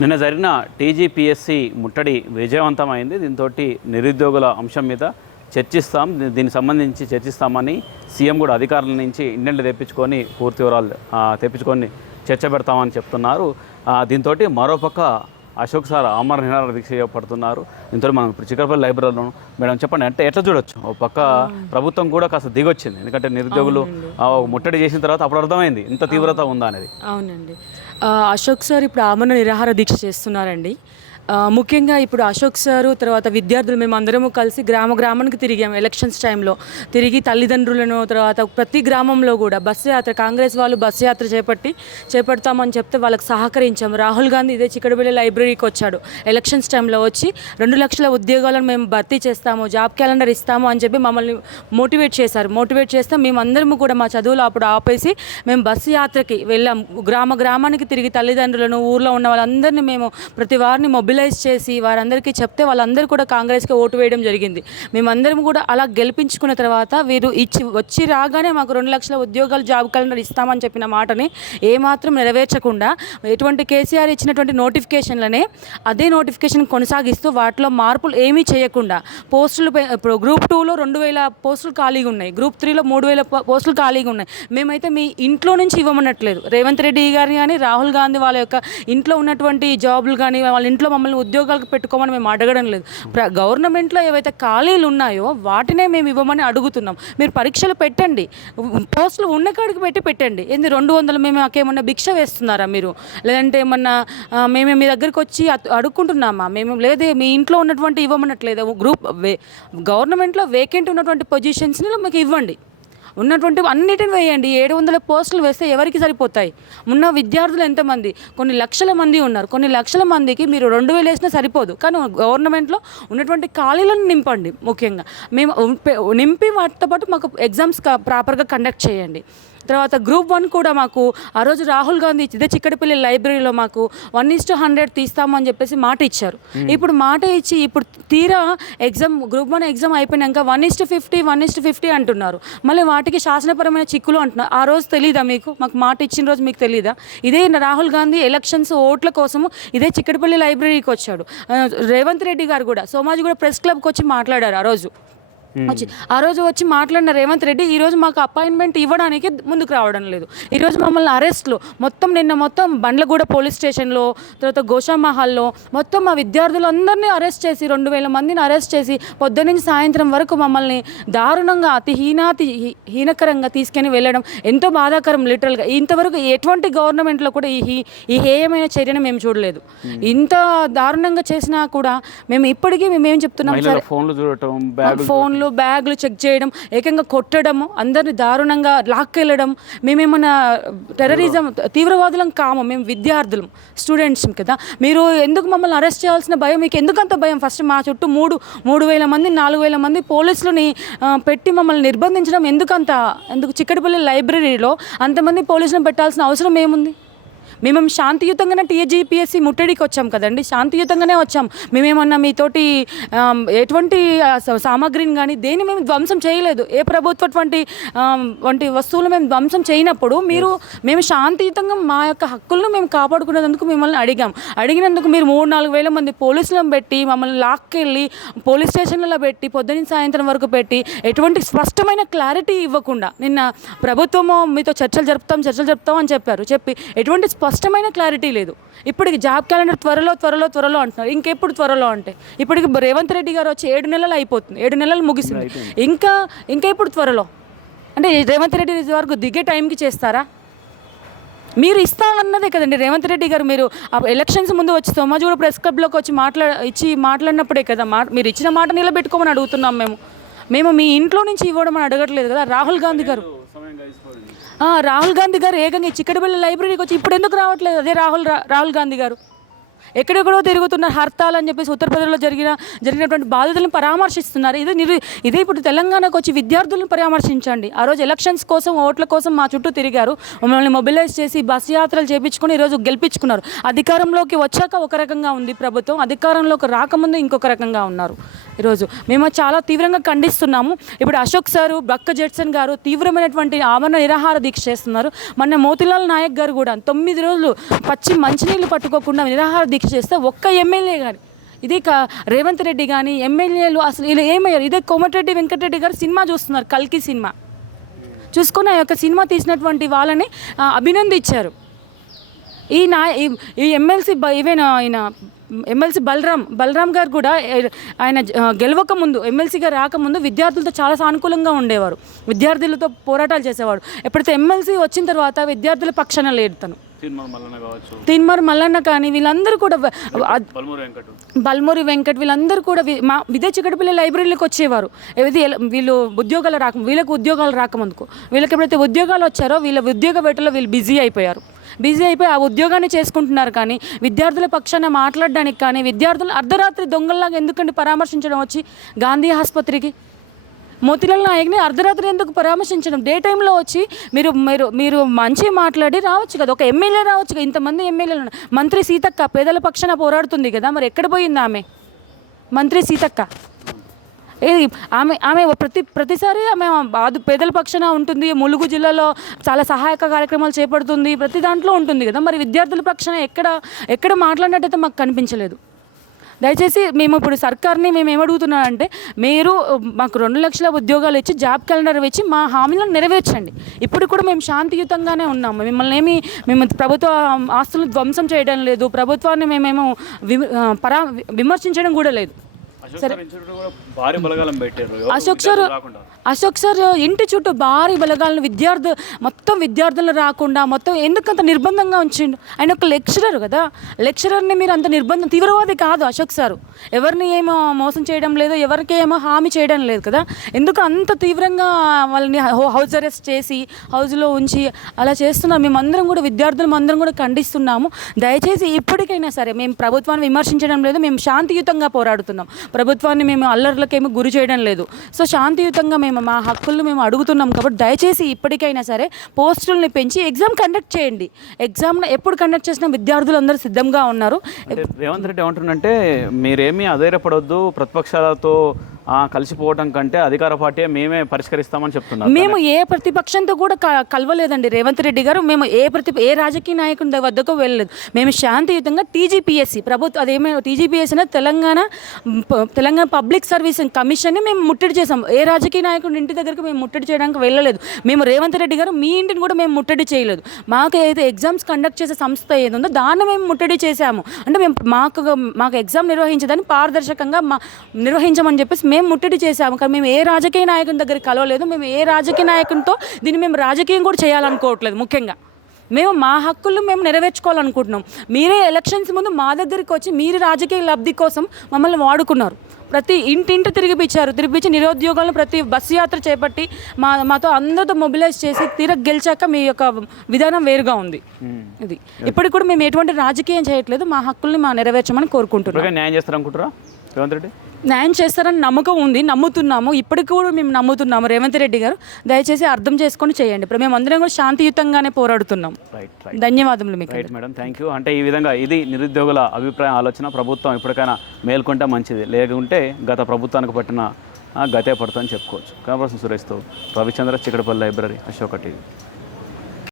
నిన్న జరిగిన టీజీపీఎస్సి ముట్టడి విజయవంతమైంది. దీంతో నిరుద్యోగుల అంశం మీద చర్చిస్తాం. దీనికి సంబంధించి చర్చిస్తామని సీఎం కూడా అధికారుల నుంచి ఇండెంట్ తెప్పించుకొని పూర్తి వివరాలు తెప్పించుకొని చర్చ పెడతామని చెప్తున్నారు. దీంతో మరోపక్క అశోక్ సార్ ఆమర నిరాహార దీక్ష చేపడుతున్నారు. దీంతో మనం ఇప్పుడు చిక్కడపల్లి లైబ్రరీలో మేడం చెప్పండి అంటే ఎట్లా చూడొచ్చు? ఒక పక్క ప్రభుత్వం కూడా కాస్త దిగొచ్చింది. ఎందుకంటే నిరుద్యోగులు ముట్టడి చేసిన తర్వాత అప్పుడు అర్థమైంది ఇంత తీవ్రత ఉందా అనేది. అవునండి. అశోక్ సార్ ఇప్పుడు ఆమరణ నిరాహార దీక్ష చేస్తున్నారండి. ముఖ్యంగా ఇప్పుడు అశోక్ సారు తర్వాత విద్యార్థులు మేము అందరము కలిసి గ్రామ గ్రామానికి తిరిగాము ఎలక్షన్స్ టైంలో. తిరిగి తల్లిదండ్రులను తర్వాత ప్రతి గ్రామంలో కూడా బస్సు యాత్ర కాంగ్రెస్ వాళ్ళు బస్సు యాత్ర చేపట్టి చేపడతామని చెప్తే వాళ్ళకి సహకరించాము. రాహుల్ గాంధీ ఇదే చిక్కడబిల్లి లైబ్రరీకి వచ్చాడు. ఎలక్షన్స్ టైంలో వచ్చి రెండు లక్షల ఉద్యోగాలను మేము భర్తీ చేస్తాము జాబ్ క్యాలెండర్ ఇస్తాము అని చెప్పి మమ్మల్ని మోటివేట్ చేశారు. మోటివేట్ చేస్తే మేమందరము కూడా మా చదువులు అప్పుడు ఆపేసి మేము బస్సు యాత్రకి వెళ్ళాం గ్రామ గ్రామానికి తిరిగి తల్లిదండ్రులను ఊర్లో ఉన్న వాళ్ళందరినీ మేము ప్రతి వారిని మొబైల్ మొబిలైజ్ చేసి వారందరికీ చెప్తే వాళ్ళందరూ కూడా కాంగ్రెస్కి ఓటు వేయడం జరిగింది. మేమందరం కూడా అలా గెలిపించుకున్న తర్వాత వీరు ఇచ్చి వచ్చి రాగానే మాకు రెండు లక్షల ఉద్యోగాలు జాబ్ క్యాలెండర్ ఇస్తామని చెప్పిన మాటని ఏమాత్రం నెరవేర్చకుండా ఎటువంటి కేసీఆర్ ఇచ్చినటువంటి నోటిఫికేషన్లనే అదే నోటిఫికేషన్ కొనసాగిస్తూ వాటిలో మార్పులు ఏమీ చేయకుండా పోస్టులు ఇప్పుడు గ్రూప్ టూలో రెండు వేల పోస్టులు ఖాళీగా ఉన్నాయి. గ్రూప్ త్రీలో మూడు వేల పోస్టులు ఖాళీగా ఉన్నాయి. మేమైతే మీ ఇంట్లో నుంచి ఇవ్వమనట్లేదు. రేవంత్ రెడ్డి గారిని కానీ రాహుల్ గాంధీ వాళ్ళ యొక్క ఇంట్లో ఉన్నటువంటి జాబులు కానీ వాళ్ళ ఇంట్లో మమ్మల్ని ఉద్యోగాలకు పెట్టుకోమని మేము అడగడం లేదు. ప్ర- గవర్నమెంట్లో ఏవైతే ఖాళీలు ఉన్నాయో వాటినే మేము ఇవ్వమని అడుగుతున్నాం. మీరు పరీక్షలు పెట్టండి. పోస్టులు ఉన్న కాడికి పెట్టి పెట్టండి. ఏంది రెండు వందలు మేము మాకేమన్నా భిక్ష వేస్తున్నారా మీరు? లేదంటే ఏమన్నా మేమే మేము మీ దగ్గరికి వచ్చి అడుక్కుంటున్నామా మేము లేదే మీ ఇంట్లో ఉన్నటువంటి ఇవ్వమన్నట్లేదు గ్రూప్ వే గవర్నమెంట్లో వేకెంట్ ఉన్నటువంటి పొజిషన్స్ని మీకు ఇవ్వండి. ఉన్నటువంటి అన్నిటిని వేయండి. ఏడు వందల పోస్టులు వేస్తే ఎవరికి సరిపోతాయి? ఉన్న విద్యార్థులు ఎంతమంది? కొన్ని లక్షల మంది ఉన్నారు. కొన్ని లక్షల మందికి మీరు రెండు వేలు వేసినా సరిపోదు. కానీ గవర్నమెంట్లో ఉన్నటువంటి ఖాళీలను నింపండి ముఖ్యంగా. మేము నింపి వాటితో పాటు మాకు ఎగ్జామ్స్ ప్రాపర్గా కండక్ట్ చేయండి. తర్వాత గ్రూప్ వన్ కూడా మాకు ఆ రోజు రాహుల్ గాంధీ ఇదే చిక్కడపల్లి లైబ్రరీలో మాకు వన్ ఇస్ టు హండ్రెడ్ తీస్తామని చెప్పేసి మాట ఇచ్చారు. ఇప్పుడు మాట ఇచ్చి ఇప్పుడు తీరా ఎగ్జామ్ గ్రూప్ వన్ ఎగ్జామ్ అయిపోయినాక one is to fifty one is to fifty అంటున్నారు. మళ్ళీ వాటికి శాసనపరమైన చిక్కులు అంటున్నారు. ఆ రోజు తెలీదా మీకు? మాకు మాట ఇచ్చిన రోజు మీకు తెలీదా? ఇదే రాహుల్ గాంధీ ఎలక్షన్స్ ఓట్ల కోసము ఇదే చిక్కడపల్లి లైబ్రరీకి వచ్చాడు. రేవంత్ రెడ్డి గారు కూడా సోమాజీ కూడా ప్రెస్ క్లబ్కి వచ్చి మాట్లాడారు ఆ రోజు. వచ్చి ఆ రోజు వచ్చి మాట్లాడిన రేవంత్ రెడ్డి ఈ రోజు మాకు అపాయింట్మెంట్ ఇవ్వడానికి ముందుకు రావడం లేదు. ఈ రోజు మమ్మల్ని అరెస్ట్లు. మొత్తం నిన్న మొత్తం బండ్లగూడ పోలీస్ స్టేషన్లో తర్వాత గోషామహల్లో మొత్తం మా విద్యార్థులందరినీ అరెస్ట్ చేసి రెండు వేల మందిని అరెస్ట్ చేసి పొద్దునుంచి సాయంత్రం వరకు మమ్మల్ని దారుణంగా అతి హీనాతి హీనకరంగా తీసుకొని వెళ్ళడం ఎంతో బాధాకరం లిటరల్గా. ఇంతవరకు ఎటువంటి గవర్నమెంట్లో కూడా ఈ హీ ఈ హేయమైన చర్యను మేము చూడలేదు. ఇంత దారుణంగా చేసినా కూడా మేము ఇప్పటికీ మేము ఏం చెప్తున్నాం సరే. ఫోన్లు చూడటం బ్యాగులు ఫోన్లు బ్యాగులు చెక్ చేయడం ఏకంగా కొట్టడం అందరిని దారుణంగా లాక్కెళ్ళడం. మేమేమన్నా టెర్రరిజం తీవ్రవాదులం కాము మేము విద్యార్థులం స్టూడెంట్స్ కదా. మీరు ఎందుకు మమ్మల్ని అరెస్ట్ చేయాల్సిన భయం? మీకు ఎందుకంత భయం? ఫస్ట్ మా చుట్టూ మూడు మూడు వేల మంది నాలుగు వేల మంది పోలీసులని పెట్టి మమ్మల్ని నిర్బంధించడం ఎందుకంత? ఎందుకు చిక్కడపల్లి లైబ్రరీలో అంతమంది పోలీసులను పెట్టాల్సిన అవసరం ఏముంది? మేము శాంతియుతంగానే టీజీపీఎస్సీ ముట్టడికి వచ్చాం కదండి. శాంతియుతంగానే వచ్చాం. మేమేమన్నా మీతోటి ఎటువంటి సామాగ్రిని కానీ దేన్ని మేము ధ్వంసం చేయలేదు. ఏ ప్రభుత్వటువంటి వంటి వస్తువులు మేము ధ్వంసం చేయనప్పుడు మీరు మేము శాంతియుతంగా మా యొక్క హక్కులను మేము కాపాడుకునేందుకు మిమ్మల్ని అడిగాం. అడిగినందుకు మీరు మూడు నాలుగు వేల మంది పోలీసులను పెట్టి మమ్మల్ని లాక్కెళ్ళి పోలీస్ స్టేషన్లలో పెట్టి పొద్దున్న సాయంత్రం వరకు పెట్టి ఎటువంటి స్పష్టమైన క్లారిటీ ఇవ్వకుండా నిన్న ప్రభుత్వము మీతో చర్చలు జరుపుతాం చర్చలు జరుపుతాం అని చెప్పారు. చెప్పి ఎటువంటి స్పష్టమైన క్లారిటీ లేదు. ఇప్పటికి జాబ్ క్యాలెండర్ త్వరలో త్వరలో త్వరలో అంటున్నారు. ఇంకెప్పుడు త్వరలో అంటే? ఇప్పటికి రేవంత్ రెడ్డి గారు వచ్చి ఏడు నెలలు అయిపోతుంది. ఏడు నెలలు ముగిసింది. ఇంకా ఇంకా ఇప్పుడు త్వరలో? అంటే రేవంత్ రెడ్డి వరకు దిగే టైంకి చేస్తారా? మీరు ఇస్తా అన్నదే కదండి. రేవంత్ రెడ్డి గారు మీరు ఆ ఎలక్షన్స్ ముందు వచ్చి సోమాజిగూడ ప్రెస్ క్లబ్లోకి వచ్చి మాట్లా ఇచ్చి మాట్లాడినప్పుడే కదా మా మీరు ఇచ్చిన మాట నిలబెట్టుకోమని అడుగుతున్నాం మేము. మేము మీ ఇంట్లో నుంచి ఇవ్వడం అని అడగట్లేదు కదా రాహుల్ గాంధీ గారు. రాహుల్ గాంధీ గారు ఏకంగా చిక్కడపల్లి లైబ్రరీకి వచ్చి ఇప్పుడు ఎందుకు రావట్లేదు? అదే రాహుల్ రాహుల్ గాంధీ గారు. ఎక్కడెక్కడో తిరుగుతున్నారు హర్తాల్ అని చెప్పేసి ఉత్తరప్రదేశ్లో జరిగిన జరిగినటువంటి బాధితులను పరామర్శిస్తున్నారు. ఇది నిరు ఇదే ఇప్పుడు తెలంగాణకు వచ్చి విద్యార్థులను పరామర్శించండి. ఆ రోజు ఎలక్షన్స్ కోసం ఓట్ల కోసం మా చుట్టూ తిరిగారు. మమ్మల్ని మొబిలైజ్ చేసి బస్ యాత్రలు చేయించుకుని ఈరోజు గెలిపించుకున్నారు. అధికారంలోకి వచ్చాక ఒక రకంగా ఉంది ప్రభుత్వం. అధికారంలోకి రాకముందు ఇంకొక రకంగా ఉన్నారు. ఈరోజు. మేము చాలా తీవ్రంగా ఖండిస్తున్నాము. ఇప్పుడు అశోక్ సారు బక్క జెట్సన్ గారు తీవ్రమైనటువంటి ఆమరణ నిరాహార దీక్ష చేస్తున్నారు. మన మోతిలాల్ నాయక్ గారు కూడా తొమ్మిది రోజులు పచ్చి మంచినీళ్ళు పట్టుకోకుండా నిరాహార దీక్ష చేస్తే ఒక్క ఎమ్మెల్యే గారు ఇది కా రేవంత్ రెడ్డి కానీ ఎమ్మెల్యేలు అసలు ఇలా ఏమయ్యారు? ఇదే కోమటిరెడ్డి వెంకటరెడ్డి గారు సినిమా చూస్తున్నారు కల్కి సినిమా. చూసుకొని ఆ యొక్క సినిమా తీసినటువంటి వాళ్ళని అభినందించారు. ఈ నా ఈ- ఎమ్మెల్సీ ఈవెన్ ఆయన ఎమ్మెల్సీ బలరాం బలరాం గారు కూడా ఆయన గెలవక ముందు ఎమ్మెల్సీగా రాకముందు విద్యార్థులతో చాలా సానుకూలంగా ఉండేవారు. విద్యార్థులతో పోరాటాలు చేసేవాడు. ఎప్పుడైతే ఎమ్మెల్సీ వచ్చిన తర్వాత విద్యార్థుల పక్షాన లేడు తను. సినిమా మల్లన్న కావచ్చు. తిన్మర్ మల్లన్న కానీ వీళ్ళందరూ కూడా బల్మూరు వెంకట్. వీళ్ళందరూ కూడా మా విదే చికటపల్లి లైబ్రరీలోకి వచ్చేవారు. ఏది వీళ్ళు ఉద్యోగాలు రాక వీళ్ళకి ఉద్యోగాలు రాకముందుకు. వీళ్ళకి ఎప్పుడైతే ఉద్యోగాలు వచ్చారో వీళ్ళ ఉద్యోగ వేటలో వీళ్ళు బిజీ అయిపోయారు. బిజీ అయిపోయి ఆ ఉద్యోగాన్ని చేసుకుంటున్నారు కానీ విద్యార్థుల పక్షాన మాట్లాడడానికి కానీ విద్యార్థులు అర్ధరాత్రి దొంగల్లాగా ఎందుకండి పరామర్శించడం వచ్చి గాంధీ ఆసుపత్రికి? మోతిలాల్ నాయక్ని అర్ధరాత్రి ఎందుకు పరామర్శించడం? డే టైంలో వచ్చి మీరు మీరు మీరు మంచి మాట్లాడి రావచ్చు కదా ఒక ఎమ్మెల్యే రావచ్చు కదా ఇంతమంది ఎమ్మెల్యేలు మంత్రి సీతక్క పేదల పక్షాన పోరాడుతుంది కదా మరి ఎక్కడ పోయింది ఆమె? మంత్రి సీతక్క. ఆమె ఆమె ప్రతి ప్రతిసారి ఆమె బాధ పేదల పక్షాన ఉంటుంది ములుగు జిల్లాలో చాలా సహాయక కార్యక్రమాలు చేపడుతుంది ప్రతి దాంట్లో ఉంటుంది కదా. మరి విద్యార్థుల పక్షాన ఎక్కడ ఎక్కడ మాట్లాడినట్టయితే మాకు కనిపించలేదు. దయచేసి మేము ఇప్పుడు సర్కార్ని మేము ఏమడుగుతున్నామంటే మీరు మాకు రెండు లక్షల ఉద్యోగాలు ఇచ్చి జాబ్ క్యాలెండర్ ఇచ్చి మా హామీలను నెరవేర్చండి. ఇప్పుడు కూడా మేము శాంతియుతంగానే ఉన్నాము. మిమ్మల్ని ఏమి మేము ప్రభుత్వ ఆస్తులను ధ్వంసం చేయడం లేదు ప్రభుత్వాన్ని మేమేమో విమ- పరా విమర్శించడం కూడా లేదు. సార్ భారీ బలగాలం పెట్టారు. అశోక్ సార్ అశోక్ సార్ ఇంటి చుట్టూ భారీ బలగాలను విద్యార్థు మొత్తం విద్యార్థులు రాకుండా మొత్తం ఎందుకు అంత నిర్బంధంగా ఉంచిండు? ఆయన ఒక లెక్చరర్ కదా. లెక్చరర్ని మీరు అంత నిర్బంధం తీవ్రవాది కాదు అశోక్ సార్. ఎవరిని ఏమో మోసం చేయడం లేదు ఎవరికి ఏమో హామీ చేయడం లేదు కదా. ఎందుకు అంత తీవ్రంగా వాళ్ళని హౌస్ అరెస్ట్ చేసి హౌస్లో ఉంచి అలా చేస్తున్నారు? మేమందరం కూడా విద్యార్థులు అందరం కూడా ఖండిస్తున్నాము. దయచేసి ఇప్పటికైనా సరే మేము ప్రభుత్వాన్ని విమర్శించడం లేదు మేము శాంతియుతంగా పోరాడుతున్నాం. ప్రభుత్వాన్ని మేము అల్లర్లకేమి గురి చేయడం లేదు. సో శాంతియుతంగా మేము మా హక్కులను మేము అడుగుతున్నాం కాబట్టి దయచేసి ఇప్పటికైనా సరే పోస్టుల్ని పెంచి ఎగ్జామ్ కండక్ట్ చేయండి. ఎగ్జామ్ ఎప్పుడు కండక్ట్ చేసినా విద్యార్థులు అందరూ సిద్ధంగా ఉన్నారు. రేవంత్ రెడ్డి ఏమంటుండంటే మీరేమీ అధైర్యపడవద్దు ప్రతిపక్షాలతో కలిసిపోవడం కంటే అధికార పార్టీ మేమే పరిష్కరిస్తామని చెప్తున్నాం మేము ఏ ప్రతిపక్షంతో కూడా కలవలేదండి. రేవంత్ రెడ్డి గారు మేము ఏ ప్రతి ఏ రాజకీయ నాయకుని వద్దకు వెళ్ళలేదు. మేము శాంతియుతంగా టీజీపీఎస్సీ ప్రభుత్వం అదేమే టీజీపీఎస్సీ తెలంగాణ ప- తెలంగాణ పబ్లిక్ సర్వీస్ కమిషన్ని మేము ముట్టడి చేసాం ఏ రాజకీయ నాయకుడి ఇంటి దగ్గరకు మేము ముట్టడి చేయడానికి వెళ్ళలేదు. మేము రేవంత్ రెడ్డి గారు మీ ఇంటిని కూడా మేము ముట్టడి చేయలేదు. మాకు ఏదైతే ఎగ్జామ్స్ కండక్ట్ చేసే సంస్థ ఏదో దాన్ని మేము ముట్టడి చేశాము. అంటే మేము మాకు మాకు ఎగ్జామ్ నిర్వహించదని పారదర్శకంగా మా నిర్వహించమని చెప్పేసి మేము ముట్టడి చేశాము. కానీ మేము ఏ రాజకీయ నాయకుని దగ్గరికి కలవలేదు. మేము ఏ రాజకీయ నాయకునితో దీన్ని మేము రాజకీయం కూడా చేయాలనుకోవట్లేదు ముఖ్యంగా. మేము మా హక్కులు మేము నెరవేర్చుకోవాలనుకుంటున్నాం. మీరే ఎలక్షన్స్ ముందు మా దగ్గరికి వచ్చి మీరు రాజకీయ లబ్ధి కోసం మమ్మల్ని వాడుకున్నారు. ప్రతి ఇంటింటి తిరిగిపించారు తిరిగిపించి నిరుద్యోగాలను ప్రతి బస్సు యాత్ర చేపట్టి మా మాతో అందరితో మొబిలైజ్ చేసి తీర గెలిచాక మీ యొక్క విధానం వేరుగా ఉంది. ఇది. ఇప్పటికి కూడా మేము ఎటువంటి రాజకీయం చేయట్లేదు. మా హక్కుల్ని మా నెరవేర్చమని కోరుకుంటున్నాం. న్యాయం రేవంత్ రెడ్డి? న్యాయం చేస్తారని నమ్మకం ఉంది నమ్ముతున్నాము. ఇప్పటికి కూడా మేము నమ్ముతున్నాము రేవంత్ రెడ్డి గారు. దయచేసి అర్థం చేసుకొని చేయండి. ఇప్పుడు మేము అందరం కూడా శాంతియుతంగానే పోరాడుతున్నాం. రైట్ రైట్ ధన్యవాదములు మీకు రైట్ మేడం థ్యాంక్ యూ అంటే ఈ విధంగా ఇది నిరుద్యోగుల అభిప్రాయం ఆలోచన. ప్రభుత్వం ఇప్పటికైనా మేల్కొంటే మంచిది. లేకుంటే గత ప్రభుత్వానికి పట్టిన గతే పడుతుందని చెప్పుకోవచ్చు. కనపడుతుంది సురేష్తో రవిచంద్ర చిక్కడపల్లి లైబ్రరీ అశోక టీవీ.